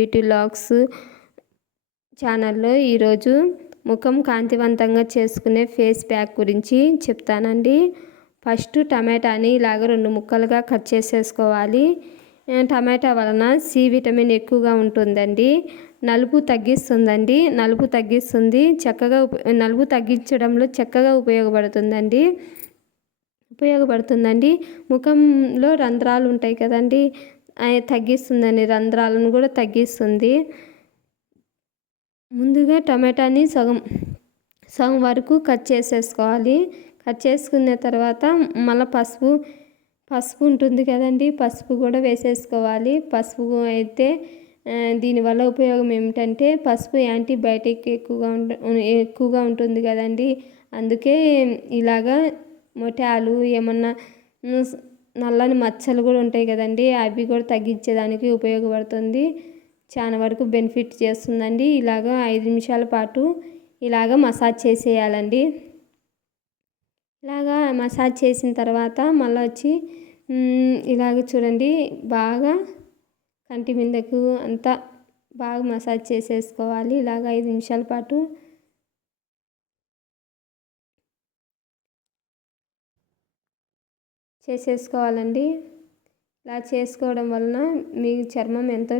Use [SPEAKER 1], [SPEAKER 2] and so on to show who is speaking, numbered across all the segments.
[SPEAKER 1] Beauty logs ఛానల్లో ఈరోజు ముఖం కాంతివంతంగా చేసుకునే ఫేస్ ప్యాక్ గురించి చెప్తానండి. ఫస్ట్ టమాటాని ఇలాగ రెండు ముక్కలుగా కట్ చేసేసుకోవాలి. టమాటా వలన సి విటమిన్ ఎక్కువగా ఉంటుందండి. నలుపు తగ్గిస్తుందండి. నలుపు తగ్గిస్తుంది. చక్కగా నలుపు తగ్గించడంలో చక్కగా ఉపయోగపడుతుందండి. ఉపయోగపడుతుందండి. ముఖంలో రంధ్రాలు ఉంటాయి కదండి. తగ్గిస్తుందండి రంధ్రాలను కూడా తగ్గిస్తుంది. ముందుగా టమాటాని సగం సగం వరకు కట్ చేసేసుకోవాలి. కట్ చేసుకున్న తర్వాత మళ్ళీ పసుపు పసుపు ఉంటుంది కదండి పసుపు కూడా వేసేసుకోవాలి. పసుపు అయితే దీనివల్ల ఉపయోగం ఏమిటంటే పసుపు యాంటీబయాటిక్ ఎక్కువగా ఉంట ఎక్కువగా ఉంటుంది కదండి. అందుకే ఇలాగా మొటాలు ఏమన్నా నల్లని మచ్చలు కూడా ఉంటాయి కదండి అవి కూడా తగ్గించేదానికి ఉపయోగపడుతుంది. చాలా వరకు బెనిఫిట్ చేస్తుందండి. ఇలాగ ఐదు నిమిషాల పాటు ఇలాగ మసాజ్ చేసేయాలండి. ఇలాగా మసాజ్ చేసిన తర్వాత మళ్ళీ వచ్చి ఇలాగ చూడండి బాగా కంటి మీదకు అంతా బాగా మసాజ్ చేసేసుకోవాలి. ఇలాగ ఐదు నిమిషాల పాటు చేసేసుకోవాలండి. ఇలా చేసుకోవడం వలన మీ చర్మం ఎంతో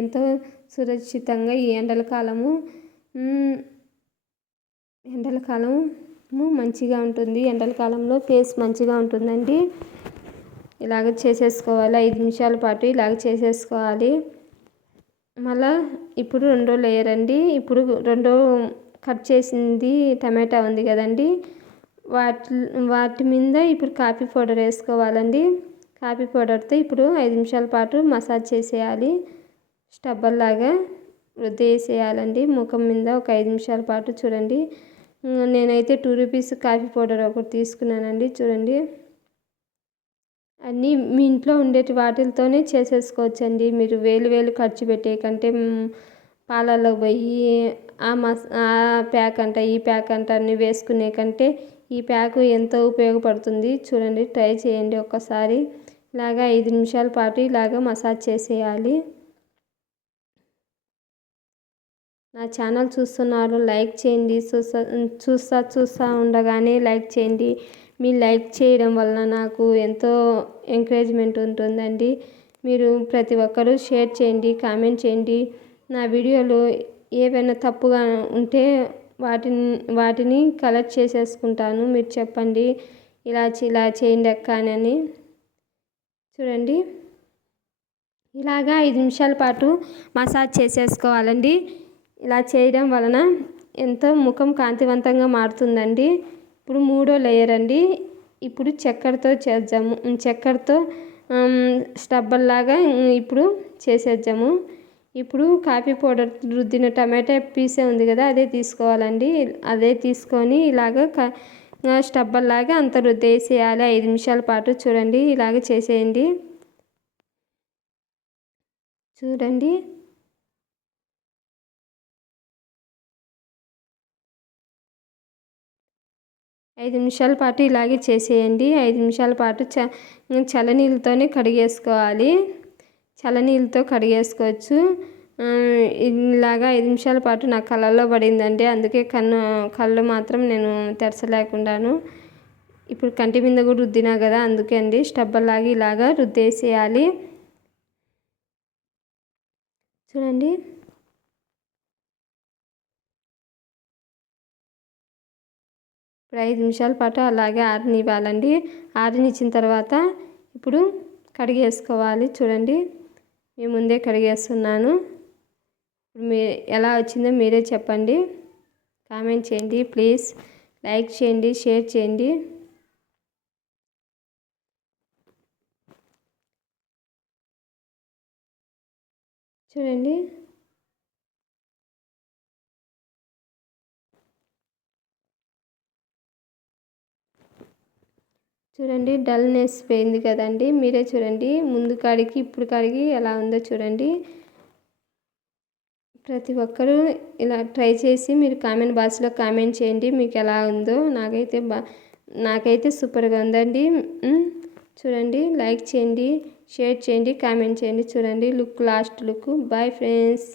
[SPEAKER 1] ఎంతో సురక్షితంగా ఈ ఎండల కాలము ఎండల కాలము మంచిగా ఉంటుంది. ఎండల కాలంలో ఫేస్ మంచిగా ఉంటుందండి. ఇలాగ చేసేసుకోవాలి. ఐదు నిమిషాల పాటు ఇలాగ చేసేసుకోవాలి. మళ్ళా ఇప్పుడు రెండో లేయర్ అండి. ఇప్పుడు రెండో కట్ చేసింది టమాటా ఉంది కదండి. వాటి వాటి మీద ఇప్పుడు కాఫీ పౌడర్ వేసుకోవాలండి. కాఫీ పౌడర్తో ఇప్పుడు ఐదు నిమిషాల పాటు మసాజ్ చేసేయాలి. స్టబ్బర్ లాగా వేసేయాలండి ముఖం మీద ఒక ఐదు నిమిషాల పాటు చూడండి. నేనైతే టూ రూపీస్ కాఫీ పౌడర్ ఒకటి తీసుకున్నానండి. చూడండి. అన్నీ మీ ఇంట్లో ఉండేటి వాటితోనే చేసేసుకోవచ్చండి. మీరు వేలు వేలు ఖర్చు పెట్టే కంటే పాలల్లో పోయి ఆ మస్ ఆ ప్యాక్ అంట ఈ ప్యాక్ అంట అన్నీ వేసుకునే కంటే ఈ ప్యాక్ ఎంతో ఉపయోగపడుతుంది. చూడండి ట్రై చేయండి ఒక్కసారి. ఇలాగా ఐదు నిమిషాల పాటు ఇలాగ మసాజ్ చేసేయాలి. నా ఛానల్ చూస్తున్నారు లైక్ చేయండి. చూస్తా చూస్తా చూస్తా ఉండగానే లైక్ చేయండి. మీ లైక్ చేయడం వలన నాకు ఎంతో ఎంకరేజ్మెంట్ ఉంటుందండి. మీరు ప్రతి ఒక్కరూ షేర్ చేయండి కామెంట్ చేయండి. నా వీడియోలో ఏవైనా తప్పుగా ఉంటే వాటిని వాటిని కలెక్ట్ చేసేసుకుంటాను. మీరు చెప్పండి ఇలా ఇలా చేయండి అక్క అని. చూడండి. ఇలాగా ఐదు నిమిషాల పాటు మసాజ్ చేసేసుకోవాలండి. ఇలా చేయడం వలన ఎంతో ముఖం కాంతివంతంగా మారుతుందండి. ఇప్పుడు మూడో లేయర్ అండి. ఇప్పుడు చక్కెరతో చేద్దాము. చక్కెరతో స్టబ్బల్లాగా ఇప్పుడు చేసేద్దాము. ఇప్పుడు కాఫీ పౌడర్ రుద్దిన టమాటా పీసే ఉంది కదా అదే తీసుకోవాలండి. అదే తీసుకొని ఇలాగ స్టబ్బల్లాగా అంత రుద్దేసేయాలి. ఐదు నిమిషాల పాటు చూడండి ఇలాగ చేసేయండి. చూడండి. ఐదు నిమిషాల పాటు ఇలాగే చేసేయండి. ఐదు నిమిషాల పాటు చ చల్లనీళ్ళతోనే కడిగేసుకోవాలి. చల్లనీళ్ళతో కడిగేసుకోవచ్చు. ఇలాగా ఐదు నిమిషాల పాటు నా కళ్ళల్లో పడిందండి అందుకే కన్ను కళ్ళు మాత్రం నేను తెరచలేకుండాను. ఇప్పుడు కంటి మీద కూడా రుద్దినా కదా అందుకే అండి. స్టబ్బల్లాగా ఇలాగా రుద్దేసేయాలి. చూడండి. ఇప్పుడు ఐదు నిమిషాల పాటు అలాగే ఆరినివ్వాలండి. ఆరనిచ్చిన తర్వాత ఇప్పుడు కడిగేసుకోవాలి. చూడండి. మీ ముందే కడిగేస్తున్నాను. మీ ఎలా వచ్చిందో మీరే చెప్పండి. కామెంట్ చేయండి ప్లీజ్. లైక్ చేయండి షేర్ చేయండి. చూడండి. చూడండి డల్నెస్ పోయింది కదండి. మీరే చూడండి ముందు కాడికి ఇప్పుడు కాడికి ఎలా ఉందో చూడండి. ప్రతి ఒక్కరూ ఇలా ట్రై చేసి మీరు కామెంట్ బాక్స్లో కామెంట్ చేయండి మీకు ఎలా ఉందో. నాకైతే బా నాకైతే సూపర్గా ఉందండి. చూడండి లైక్ చేయండి షేర్ చేయండి కామెంట్ చేయండి. చూడండి look last look. Bye friends.